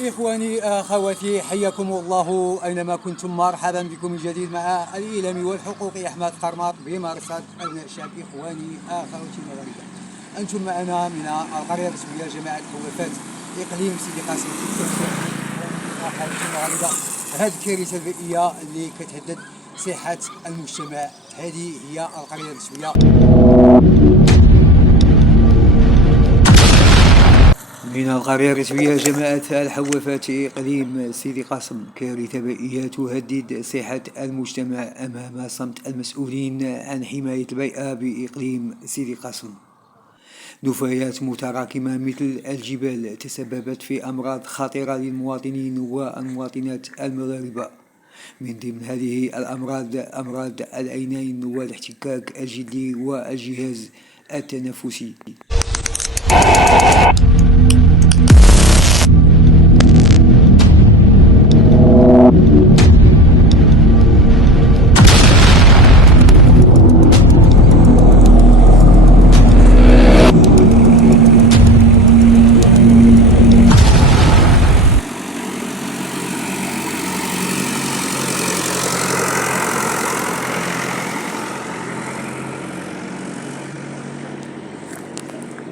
إخواني أخواتي، حياكم الله أينما كنتم. مرحبا بكم من جديد مع الإعلامي والحقوقي أحمد قرماط بممارسة أبناء الشعب. إخواني أخواتي المغاربة، أنتم معنا من القرية الرسمية جماعة حوافات إقليم سيدي قاسم في حوافات المغاربة. هذه الكارثة البيئية اللي كتهدد صحة المجتمع، هذه هي القرية الرسمية من القرية الرسمية جماعة الحوافات إقليم سيدي قاسم. كارثة بيئية تهدد صحة المجتمع أمام صمت المسؤولين عن حماية البيئة بإقليم سيدي قاسم. نفايات متراكمة مثل الجبال تسببت في أمراض خطيرة للمواطنين والمواطنات المغاربة. من ضمن هذه الأمراض أمراض العينين والاحتكاك الجلدي والجهاز التنفسي.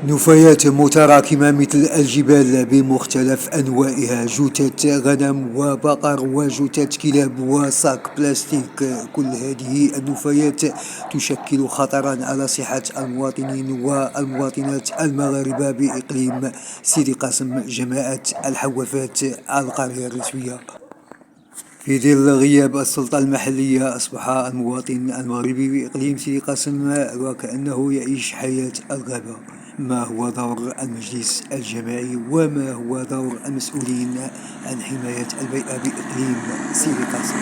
نفايات متراكمة مثل الجبال بمختلف أنواعها، جثث غنم وبقر وجثث كلاب وصاك بلاستيك. كل هذه النفايات تشكل خطرا على صحة المواطنين والمواطنات المغاربة بإقليم سيدي قاسم جماعة الحوافات القرية الرسمية. في ظل غياب السلطة المحلية أصبح المواطن المغربي بإقليم سيدي قاسم وكأنه يعيش حياة الغابة. ما هو دور المجلس الجماعي وما هو دور المسؤولين عن حماية البيئة بإقليم سيدي قاسم؟